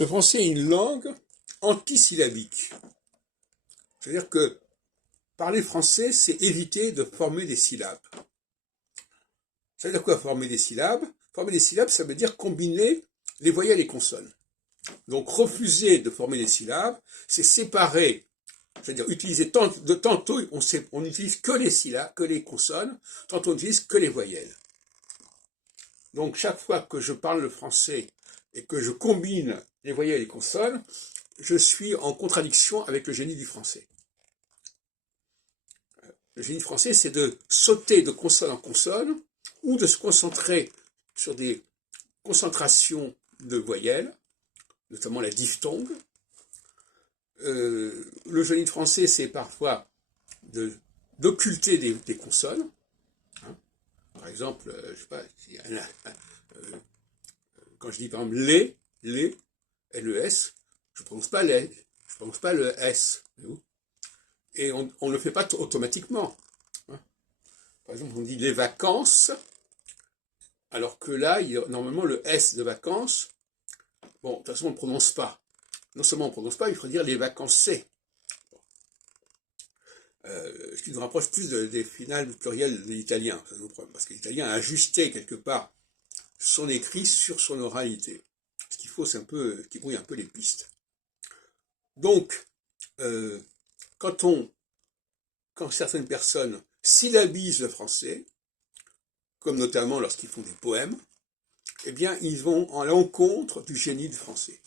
Le français est une langue antisyllabique. C'est-à-dire que parler français, c'est éviter de former des syllabes. Ça veut dire quoi, former des syllabes? Former des syllabes, ça veut dire combiner les voyelles et les consonnes. Donc refuser de former des syllabes, c'est séparer, c'est-à-dire utiliser tantôt on n'utilise que les syllabes, que les consonnes, tantôt on n'utilise que les voyelles. Donc chaque fois que je parle le français et que je combine les voyelles et les consonnes, je suis en contradiction avec le génie du français. Le génie français, c'est de sauter de consonne en consonne ou de se concentrer sur des concentrations de voyelles, notamment la diphtongue. Le génie français, c'est parfois d'occulter des consonnes. Hein. Par exemple, je sais pas, quand je dis par exemple les, L-E-S, je ne prononce pas le S. Et on ne le fait pas automatiquement. Hein. Par exemple, on dit les vacances, alors que là, normalement, le S de vacances, bon, de toute façon, on ne prononce pas. Non seulement on ne prononce pas, il faut dire les vacances C. Ce qui nous rapproche plus des finales plurielles de l'italien, parce que l'italien a ajusté quelque part son écrit sur son oralité. Ce qu'il faut, c'est un peu, qui brouille un peu les pistes. Donc, quand certaines personnes syllabisent le français, comme notamment lorsqu'ils font des poèmes, eh bien, ils vont en l'encontre du génie du français.